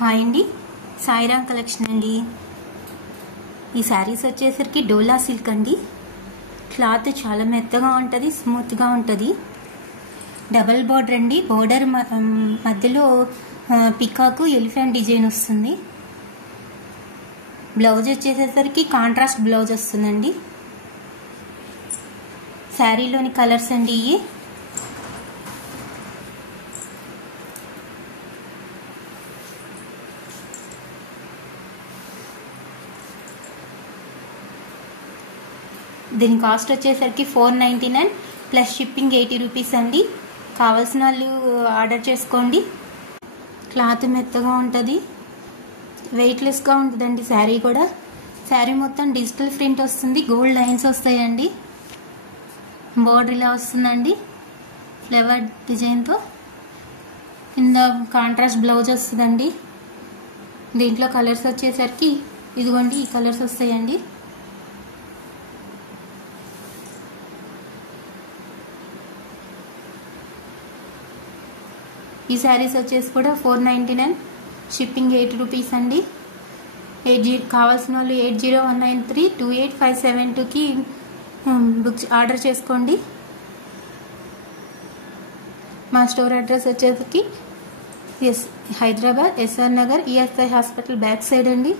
Hi అండి, Sairam collection అండి. ఈ శారీస్ వచ్చేసరికి డోలా సిల్క్ అండి. క్లాత్ చాలా మెత్తగా ఉంటుంది, స్మూత్గా ఉంటుంది. డబల్ బార్డర్ అండి. బార్డర్ మధ్యలో పికాకు ఎలిఫెంట్ డిజైన్ వస్తుంది. బ్లౌజ్ వచ్చేసేసరికి కాంట్రాస్ట్ బ్లౌజ్ వస్తుందండి. శారీలోని కలర్స్ అండి ఇవి. దీని కాస్ట్ వచ్చేసరికి 499 ప్లస్ షిప్పింగ్ 80 రూపీస్ అండి. కావాల్సిన వాళ్ళు ఆర్డర్ చేసుకోండి. క్లాత్ మెత్తగా ఉంటుంది, వెయిట్లెస్గా ఉంటుందండి. శారీ కూడా శారీ మొత్తం డిజిటల్ ప్రింట్ వస్తుంది, గోల్డ్ లైన్స్ వస్తాయండి. బోర్డర్ ఇలా వస్తుందండి ఫ్లవర్ డిజైన్తో. కింద కాంట్రాస్ట్ బ్లౌజ్ వస్తుందండి. దీంట్లో కలర్స్ వచ్చేసరికి ఇదిగోండి ఈ కలర్స్ వస్తాయండి. ఈ శారీస్ వచ్చేసి కూడా 499 షిప్పింగ్ 80 రూపీస్ అండి. కావాల్సిన వాళ్ళు 8019328572కి బుక్ ఆర్డర్ చేసుకోండి. మా స్టోర్ అడ్రస్ వచ్చేసరికి Hyderabad SR Nagar ESI hospital back side అండి.